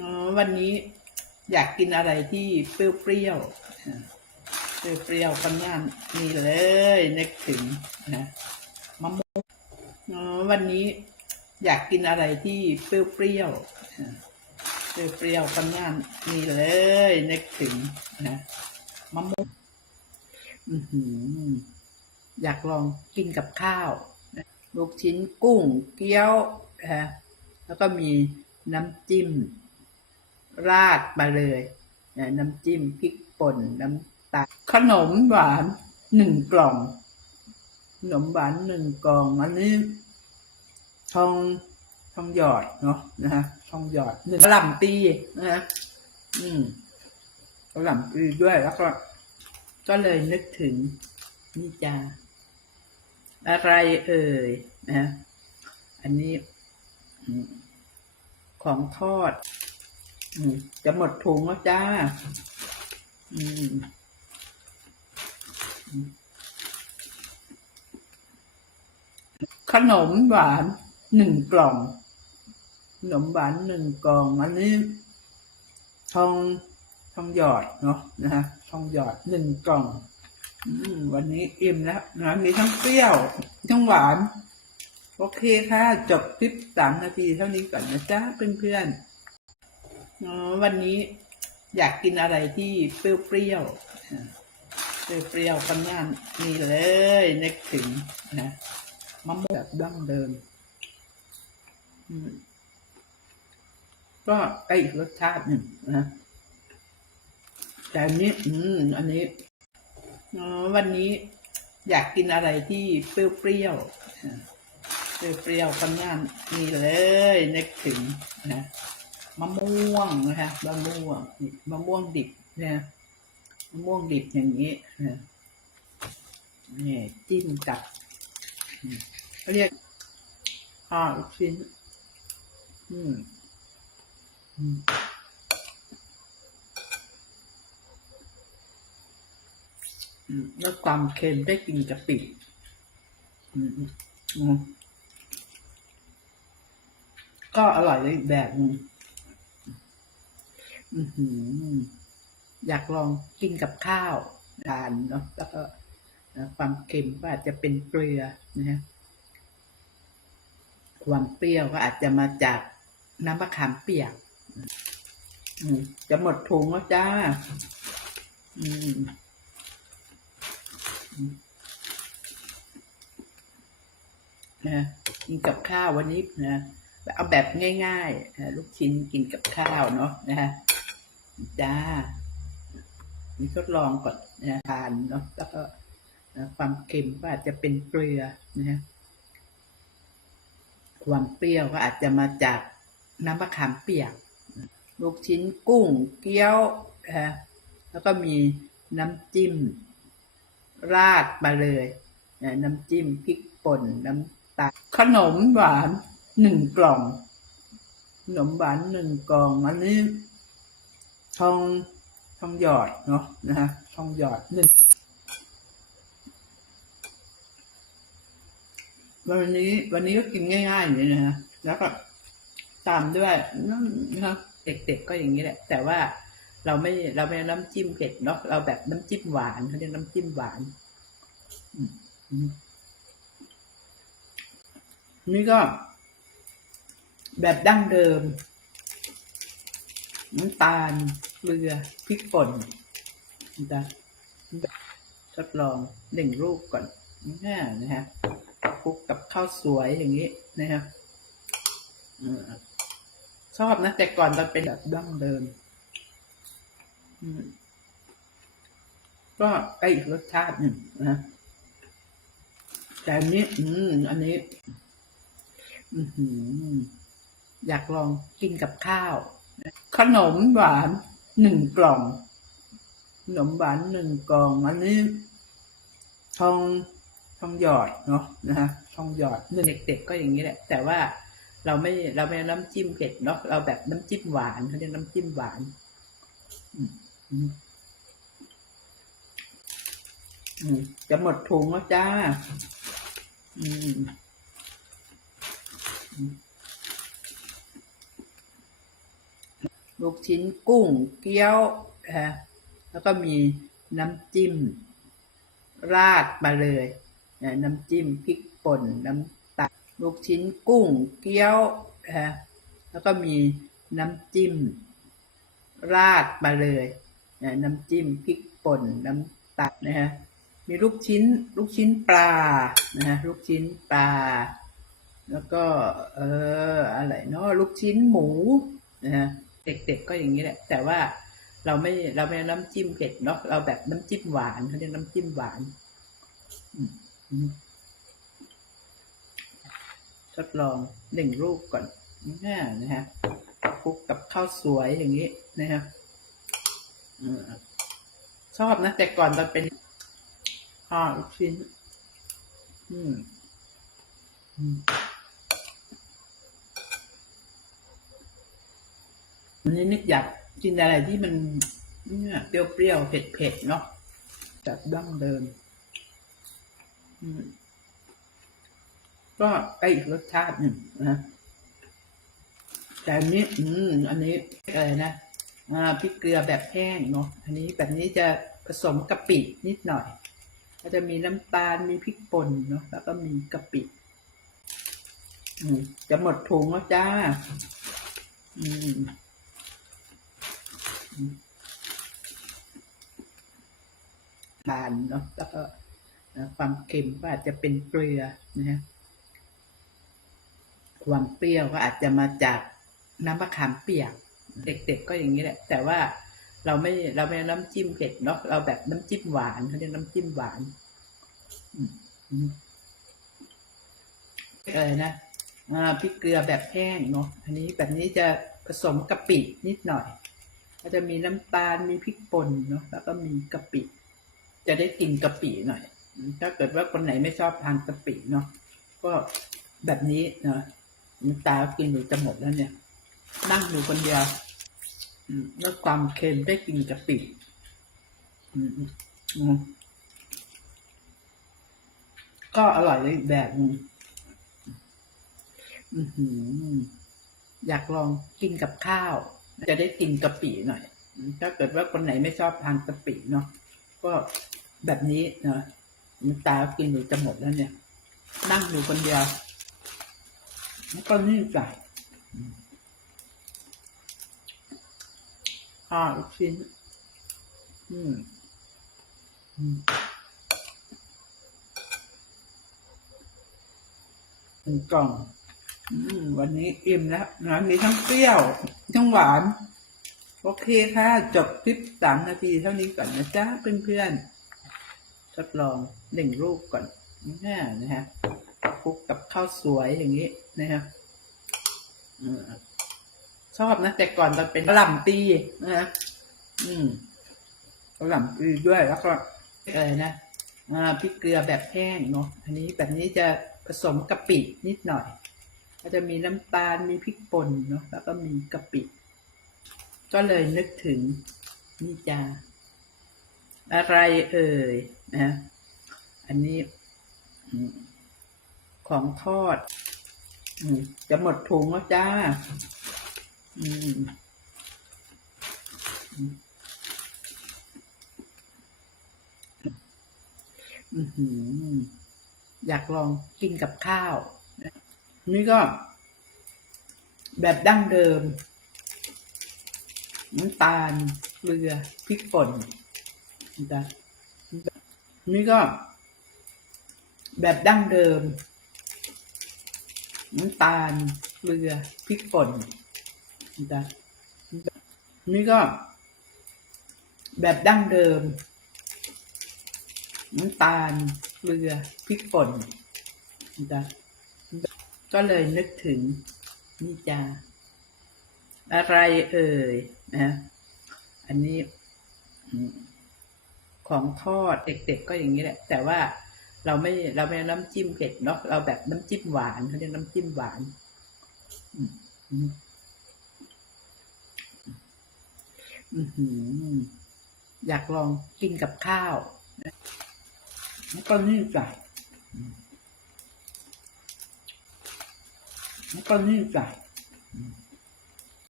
อ๋อวันนี้อยากกินอะไรที่เปรี้ยวๆ เปรี้ยวๆกันงานนี่เลยนึกถึงนะมะม่วงอ๋อวันนี้อยากกินอะไรที่เปรี้ยวๆ เปรี้ยวๆกันงานนี่เลยนึกถึงนะมะม่วงอยากลองกินกับข้าว ลูกชิ้นกุ้งเกี๊ยวนะแล้วก็มีน้ำจิ้ม ราดมาเลยนะน้ำจิ้มพริกป่นน้ำตาลขนมหวานหนึ่งกล่อง ขนมหวานหนึ่งกล่อง อันนี้ทองทองหยอดเนาะนะฮะทองหยอดหนึ่งกระหล่ำปีนะฮะอืมกระหล่ำปีด้วยแล้วก็ ก็เลยนึกถึงนี่จ้าอะไรเอ่ยนะ อันนี้ของทอด จะหมดถุงแล้วจ้า อืมขนมหวานหนึ่งกล่อง ขนมหวานหนึ่งกล่อง อันนี้ทองทองหยอดเนาะนะฮะทองหยอดหนึ่งกล่องอวันนี้อิ่มแล้วนะมีทั้งเปรี้ยว ทั้งหวาน โอเคค่ะ จบคลิปสามนาทีเท่านี้ก่อนนะจ๊ะเพื่อนๆ อ๋อวันนี้อยากกินอะไรที่เปรี้ยวๆเปรี้ยวๆกันงานนี่เลยนึกถึงนะมะม่วงแบบดั้งเดิมก็ไออีกรสชาติหนึ่งนะแต่อันนี้ อืม อันนี้อ๋อวันนี้อยากกินอะไรที่เปรี้ยวๆเปรี้ยวๆกันงานนี่เลยนึกถึงนะ มะม่วงนะคะมะม่วงมะม่วงดิบนะมะม่วงดิบอย่างนี้นะนี่จิ้มกับเรียกห่อลูกชิ้นอืมอืมแล้วความเค็มได้กินกะปิอืมอืมก็อร่อยในอีกแบบนึง อยากลองกินกับข้าวทานเนาะแล้วก็ความเค็มก็อาจจะเป็นเกลือนะฮะความเปรี้ยวก็อาจจะมาจากน้ำมะขามเปียกจะหมดถุงแล้วจ้าอืมนะกินกับข้าววันนี้นะเอาแบบง่ายๆลูกชิ้นกินกับข้าวเนาะนะฮะ จ้ามีทดลองก่อนนะทานเนาะแล้วก็นะความเค็มก็อาจจะเป็นเกลือนะฮะความเปรี้ยวก็อาจจะมาจากน้ำมะขามเปียก ลูกชิ้นกุ้งเกี๊ยวนะฮะแล้วก็มีน้ำจิ้ม ราดมาเลยนะน้ำจิ้มพริกป่นน้ำตาลขนมหวานหนึ่งกล่อง ขนมหวานหนึ่งกล่องอันนี้ ทองทองหยอดเนาะนะฮะทองหยอดหนึ่งวันนี้วันนี้ก็กินง่ายๆอย่างนี้นะฮะแล้วก็ตามด้วยนะเด็กๆก็อย่างนี้แหละ แต่ว่าเราไม่เราไม่น้ำจิ้มเผ็ดเนาะเราแบบน้ำจิ้มหวานเขาเรียกน้ำจิ้มหวานนี่ก็ แบบดั้งเดิมน้ำตาล เกลือพริกป่นนะทดลองหนึ่งลูกก่อนนี่นะฮะคลุกกับข้าวสวยอย่างนี้นะครับอชอบนะ แต่ก่อนมันเป็นแบบดั้งเดิมอืมก็ไปอีกรสชาติหนึ่งนะแต่อันนี้ อืม อันนี้อือหืออยากลองกินกับข้าว ขนมหวาน หนึ่งกล่องขนมหวานหนึ่งกล่องอันนี้ทองทองหยอดเนาะนะฮะทองหยอดเด็กๆก็อย่างนี้แหละ แต่ว่าเราไม่เราไม่น้ำจิ้มเผ็ดเนาะเราแบบน้ำจิ้มหวานเขาเรียกน้ำจิ้มหวานจะหมดถุงแล้วจ้า อืม ลูกชิ้นกุ้งเกี๊ยวนะฮะแล้วก็มีน้ำจิ้ม ราดมาเลยนะน้ำจิ้มพริกป่นน้ำตาลลูกชิ้นกุ้งเกี๊ยวนะฮะแล้วก็มีน้ำจิ้ม ราดมาเลยนะน้ำจิ้มพริกป่นน้ำตาลนะฮะมีลูกชิ้นลูกชิ้นปลานะฮะลูกชิ้นปลา แล้วก็เอออะไรเนาะลูกชิ้นหมูนะฮะ เด็กๆก็อย่างนี้แหละ แต่ว่าเราไม่เราไม่เอาน้ำจิ้มเผ็ดเนาะเราแบบน้ำจิ้มหวานเขาเรียกน้ำจิ้มหวานทดลองหนึ่งลูกก่อนง่ายนะฮะคลุกกับข้าวสวยอย่างนี้นะฮะอืมชอบนะ แต่ก่อนตอนเป็นห่อลูกชิ้น อืม อืม วันนี้นึกอยากกินอะไรที่มันเนี่ยเปรี้ยวๆเผ็ดๆเนาะแบบดั้งเดิมก็ไปอีกรสชาติหนึ่งนะแต่อันนี้ อืม อันนี้อะไรนะอ่าพริกเกลือแบบแห้งเนาะอันนี้แบบนี้จะผสมกะปินิดหน่อย ก็จะมีน้ำตาลมีพริกป่นเนาะแล้วก็มีกะปิจะหมดถุงแล้วจ้า อืม ทานเนาะแล้วก็ความเค็มก็อาจจะเป็นเกลือนะฮะความเปรี้ยวก็อาจจะมาจากน้ำมะขามเปียก เด็กๆก็อย่างนี้แหละ แต่ว่าเราไม่เราไม่น้ำจิ้มเผ็ดเนาะเราแบบน้ำจิ้มหวานเขาเรียกน้ำจิ้มหวานอืมอืมเออนะอ่าพริกเกลือแบบแห้งเนาะอันนี้แบบนี้จะผสมกะปินิดหน่อย ก็จะมีน้ำตาลมีพริกป่นเนาะแล้วก็มีกะปิ จะได้กินกะปิหน่อย ถ้าเกิดว่าคนไหนไม่ชอบทานกะปิเนาะก็แบบนี้เนาะน้ำตากินอยู่จะหมดแล้วเนี่ย นั่งอยู่คนเดียวแล้วความเค็มได้กินกะปิอืมอืมก็อร่อยในอีกแบบนึงอือหืออยากลองกินกับข้าว จะได้กินกะปิหน่อย ถ้าเกิดว่าคนไหนไม่ชอบทานกะปิเนาะก็แบบนี้เนาะน้ำตากินอยู่จะหมดแล้วเนี่ย นั่งอยู่คนเดียวแล้วก็นี่ใส่ห้าชิ้น อืมอืมหนึ่งกล่อง วันนี้อิ่มแล้วนะมีทั้งเปรี้ยว ทั้งหวาน โอเคค่ะ จบคลิปสามนาทีเท่านี้ก่อนนะจ๊ะเพื่อนๆทดลองหนึ่งลูกก่อนง่นะฮะคลุกกับข้าวสวยอย่างนี้นะฮะอืมชอบนะ แต่ก่อนตอนเป็นกระหล่ำปีนะฮะอืมกระหล่ำปีด้วยแล้วก็อะไรนะอ่าพริกเกลือแบบแห้งเนาะอันนี้แบบนี้จะผสมกะปินิดหน่อย ก็จะมีน้ำตาล มีพริกป่นเนาะ แล้วก็มีกะปิ ก็เลยนึกถึงนี่จ้าอะไรเอ่ยนะ อันนี้ของทอดจะหมดถุงแล้วจ้า อืมอยากลองกินกับข้าว นี่ก็ แบบดั้งเดิม น้ำตาลเกลือพริกป่นนะนี่ก็ แบบดั้งเดิม น้ำตาลเกลือพริกป่นนะนี่ก็ แบบดั้งเดิม น้ำตาลเกลือพริกป่นนะ ก็เลยนึกถึงนี่จ้าอะไรเอ่ยนะอันนี้ของทอดเด็กๆก็อย่างนี้แหละ แต่ว่าเราไม่เราไม่เอาน้ำจิ้มเผ็ดเนาะเราแบบน้ำจิ้มหวานเขาเรียกน้ำจิ้มหวานอยากลองกินกับข้าวแล้วก็นี่ใส่ อืม